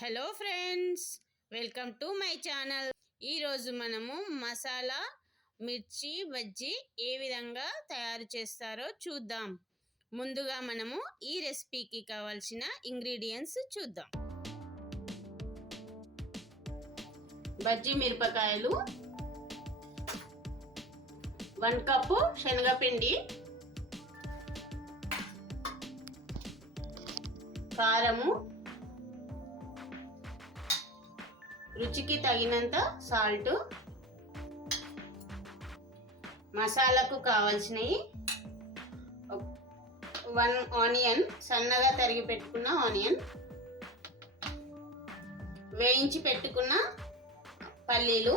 Hello friends, welcome to my channel. ఈరోజు మనము మసాలా మిర్చి బజ్జీ ఏ విధంగా తయారు చేస్తారో చూద్దాం. ముందుగా మనము ఈ రెసిపీకి కావాల్సిన ఇంగ్రీడియంట్స్ చూద్దాం. బజ్జీ మిరపకాయలు, 1 కప్పు శనగపిండి, కారము, రుచికి తగినంత సాల్ట్, మసాలాకు కావాల్సినవి 1 ఆనియన్, సన్నగా తరిగి పెట్టుకున్న ఆనియన్, వేయించి పెట్టుకున్న పల్లీలు,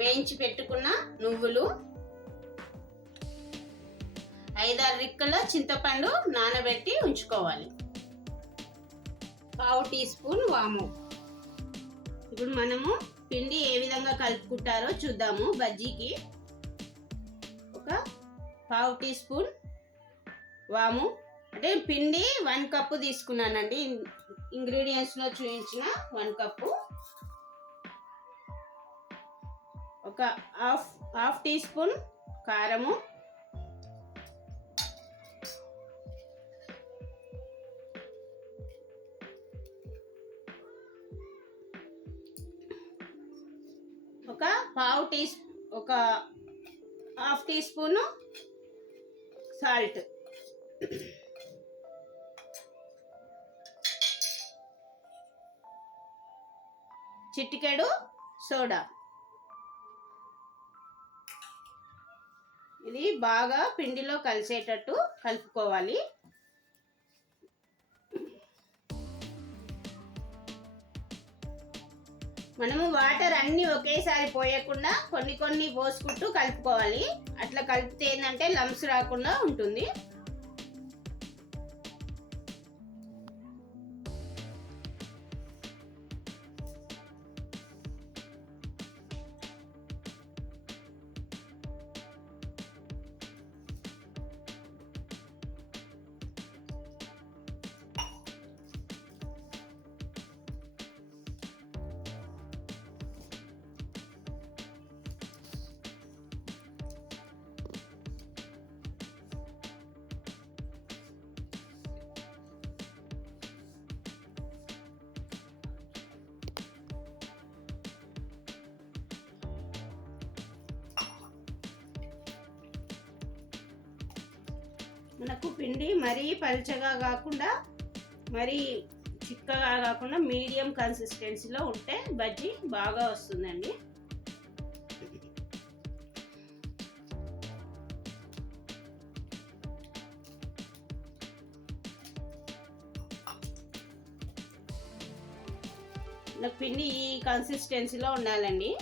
వేయించి పెట్టుకున్న నువ్వులు, 5-6 రిక్కల చింతపండు నానబెట్టి ఉంచుకోవాలి, 1/2 టీ స్పూన్ వాము. ఇప్పుడు మనము పిండి ఏ విధంగా కలుపుకుంటారో చూద్దాము. బజ్జీకి ఒక 1/2 టీ స్పూన్ వాము, అంటే పిండి 1 కప్పు తీసుకున్నానండి. ఇంగ్రీడియంట్స్లో చూపించిన 1 కప్పు. ఒక హాఫ్ టీ స్పూన్ కారము, ఒక హాఫ్ టీ స్పూన్ సాల్ట్, చిటికెడు సోడా. ఇది బాగా పిండిలో కలిసేటట్టు కలుపుకోవాలి. మనము వాటర్ అన్ని ఒకేసారి పోయకుండా కొన్ని కొన్ని పోసుకుంటూ కలుపుకోవాలి. అట్లా కలిపితే ఏంటంటే లంప్స్ రాకుండా ఉంటుంది. మనకు పిండి మరీ పలుచగా కాకుండా మరీ చిక్కగా కాకుండా మీడియం కన్సిస్టెన్సీలో ఉంటే బజ్జీ బాగా వస్తుందండి. నాకు పిండి ఈ కన్సిస్టెన్సీలో ఉండాలండి.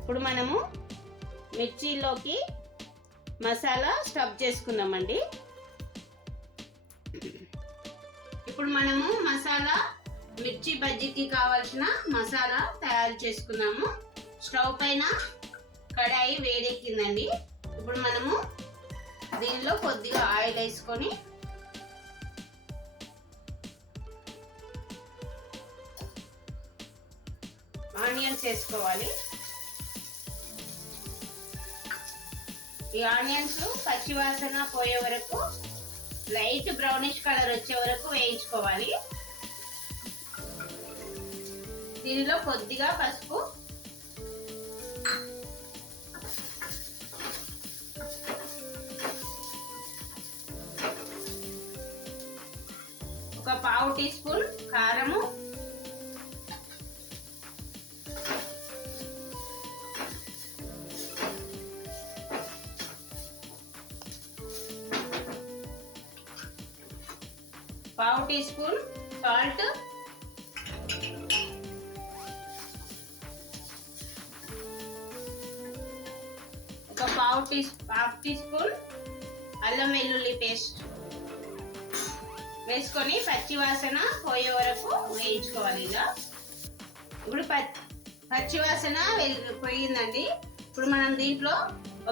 ఇప్పుడు మనము మిర్చిలోకి మసాలా స్టఫ్ చేసుకుందామండి. ఇప్పుడు మనము మసాలా మిర్చి బజ్జీకి కావాల్సిన మసాలా తయారు చేసుకున్నాము. స్టవ్ పైన కడాయి వేడెక్కిందండి. ఇప్పుడు మనము దీనిలో కొద్దిగా ఆయిల్ వేసుకొని ఆనియన్స్ వేసుకోవాలి. ఈ ఆనియన్స్ పచ్చివాసన పోయే వరకు, లైట్ బ్రౌనిష్ కలర్ వచ్చే వరకు వేయించుకోవాలి. దీనిలో కొద్దిగా పసుపు, ఒక 1/2 టీ స్పూన్ కారము, పావు టీ స్పూన్ సాల్ట్, ఒక హాఫ్ టీ స్పూన్ అల్లం వెల్లుల్లి పేస్ట్ వేసుకొని పచ్చివాసన పోయే వరకు వేయించుకోవాలి. ఇలా ఇప్పుడు పచ్చివాసన పోయిందండి. ఇప్పుడు మనం దీంట్లో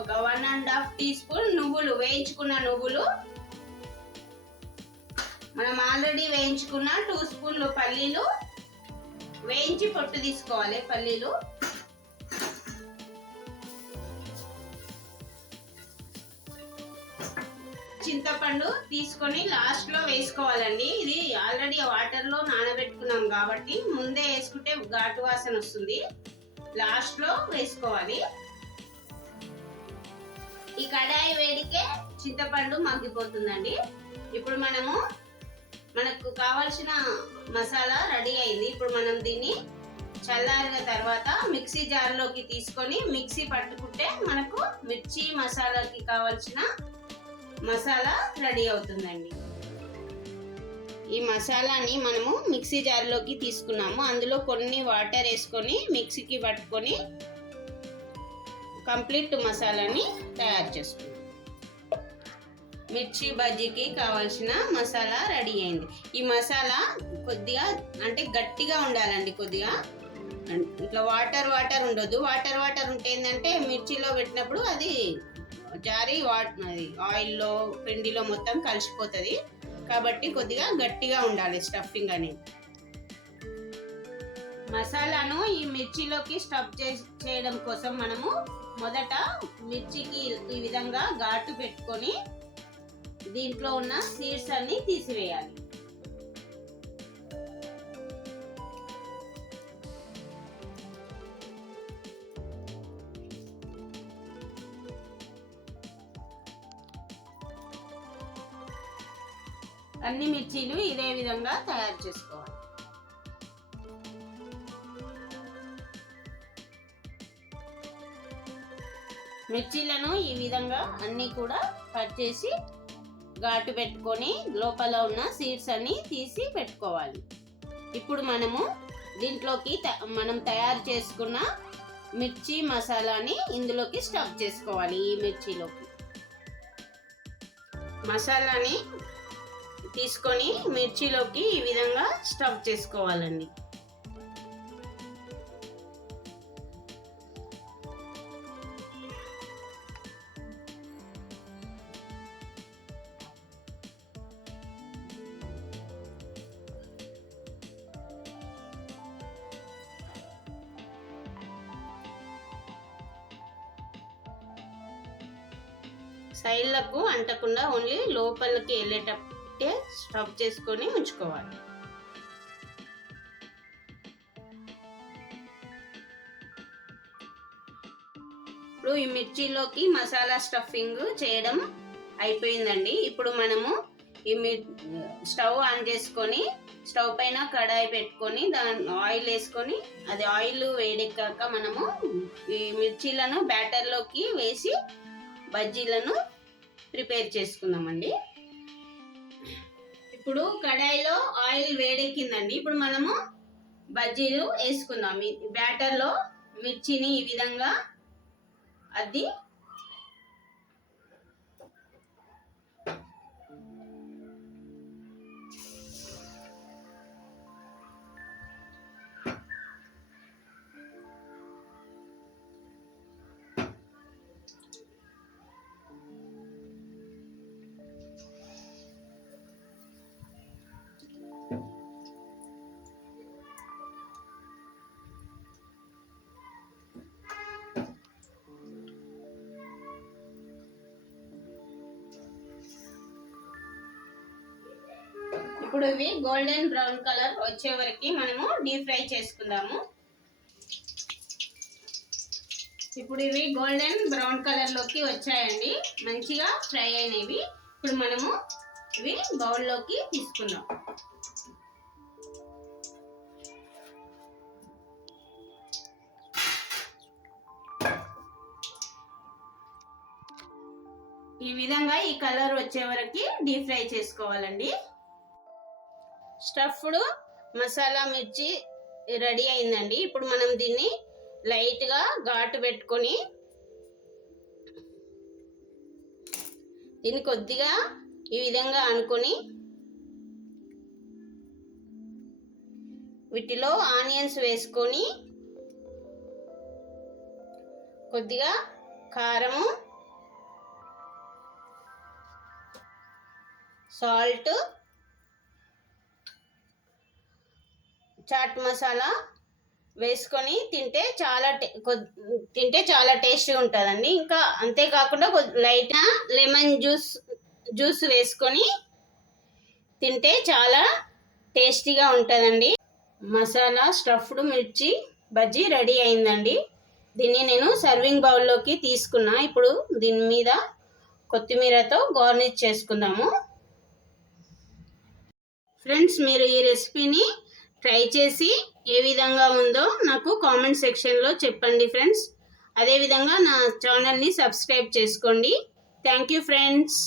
ఒక 1.5 టీ స్పూన్ నువ్వులు, వేయించుకున్న నువ్వులు, మనం ఆల్రెడీ వేయించుకున్న 2 స్పూన్లు పల్లీలు, వేయించి పొట్టు తీసుకోవాలి పల్లీలు. చింతపండు తీసుకొని లాస్ట్ లో వేసుకోవాలండి. ఇది ఆల్రెడీ వాటర్ లో నానబెట్టుకున్నాం కాబట్టి ముందే వేసుకుంటే ఘాటు వాసన వస్తుంది. లాస్ట్ లో వేసుకోవాలి. ఈ కడాయి వేడికే చింతపండు మగ్గిపోతుందండి. ఇప్పుడు మనకు కావాల్సిన మసాలా రెడీ అయింది. ఇప్పుడు మనం దీన్ని చల్లారిన తర్వాత మిక్సీ జార్లోకి తీసుకొని మిక్సీ పట్టుకుంటే మనకు మిర్చి మసాలాకి కావాల్సిన మసాలా రెడీ అవుతుందండి. ఈ మసాలాని మనము మిక్సీ జార్లోకి తీసుకున్నాము. అందులో కొన్ని వాటర్ వేసుకొని మిక్సీకి పట్టుకొని కంప్లీట్ మసాలాని తయారు చేసుకున్నాం. మిర్చి బజ్జీకి కావాల్సిన మసాలా రెడీ అయింది. ఈ మసాలా కొద్దిగా అంటే గట్టిగా ఉండాలండి. కొద్దిగా ఇట్లా వాటర్ ఉండొద్దు. వాటర్ ఉంటే ఏంటంటే మిర్చిలో పెట్టినప్పుడు అది జారి ఆయిల్లో పిండిలో మొత్తం కలిసిపోతుంది. కాబట్టి కొద్దిగా గట్టిగా ఉండాలి స్టఫింగ్ అనేది. మసాలాను ఈ మిర్చిలోకి స్టఫ్ చేయడం కోసం మనము మొదట మిర్చికి ఈ విధంగా ఘాటు పెట్టుకొని దీంట్లో ఉన్న సీడ్స్ అన్ని తీసివేయాలి. అన్ని మిర్చీలు ఇదే విధంగా తయారు చేసుకోవాలి. మిర్చీలను ఈ విధంగా అన్ని కూడా కట్ చేసి ఘాటు పెట్టుకొని లోపల ఉన్న సీడ్స్ అన్ని తీసి పెట్టుకోవాలి. ఇప్పుడు మనము దీంట్లోకి మనం తయారు చేసుకున్న మిర్చి మసాలాని ఇందులోకి స్టఫ్ చేసుకోవాలి. ఈ మిర్చిలోకి మసాలాని తీసుకొని మిర్చిలోకి ఈ విధంగా స్టఫ్ చేసుకోవాలండి. సైడ్లకు అంటకుండా ఓన్లీ లోపలికి వెళ్ళేటట్టే స్టఫ్ చేసుకొని ఉంచుకోవాలి. ఇప్పుడు ఈ మిర్చిలోకి మసాలా స్టఫింగ్ చేయడం అయిపోయిందండి. ఇప్పుడు మనము ఈ స్టవ్ ఆన్ చేసుకొని స్టవ్ పైన కడాయి పెట్టుకొని దాని ఆయిల్ వేసుకొని అది ఆయిల్ వేడెక్కాక మనము ఈ మిర్చీలను బ్యాటర్లోకి వేసి బజ్జీలను ప్రిపేర్ చేసుకుందామండి. ఇప్పుడు కడాయిలో ఆయిల్ వేడెక్కిందండి. ఇప్పుడు మనము బజ్జీలు వేసుకుందాం. బ్యాటర్లో మిర్చిని ఈ విధంగా అద్ది ఇప్పుడు ఇవి గోల్డెన్ బ్రౌన్ కలర్ వచ్చే వరకు మనము డీప్ ఫ్రై చేసుకుందాము. ఇప్పుడు ఇవి గోల్డెన్ బ్రౌన్ కలర్ లోకి వచ్చాయండి, మంచిగా ఫ్రై అయినవి. ఇప్పుడు మనము ఇవి బౌల్లోకి తీసుకుందాం. ఈ విధంగా ఈ కలర్ వచ్చే వరకు డీప్ ఫ్రై చేసుకోవాలండి. స్టఫ్డ్ మసాలా మిర్చి రెడీ అయిందండి. ఇప్పుడు మనం దీన్ని లైట్గా ఘాటు పెట్టుకొని దీన్ని కొద్దిగా ఈ విధంగా అనుకొని వీటిలో ఆనియన్స్ వేసుకొని కొద్దిగా కారము, సాల్ట్, చాట్ మసాలా వేసుకొని తింటే చాలా టేస్టీగా ఉంటుందండి. ఇంకా అంతేకాకుండా లైట్ లెమన్ జ్యూస్ వేసుకొని తింటే చాలా టేస్టీగా ఉంటుందండి. మసాలా స్టఫ్డ్ మిర్చి బజ్జీ రెడీ అయిందండి. దీన్ని నేను సర్వింగ్ బౌల్లోకి తీసుకున్నా. ఇప్పుడు దీని మీద కొత్తిమీరతో గార్నిష్ చేసుకుందాము. ఫ్రెండ్స్, మీరు ఈ రెసిపీని ట్రై చేసి ఏ విధంగా ఉందో నాకు కామెంట్ సెక్షన్లో చెప్పండి ఫ్రెండ్స్. అదేవిధంగా నా ఛానల్ని సబ్స్క్రైబ్ చేసుకోండి. Thank you friends.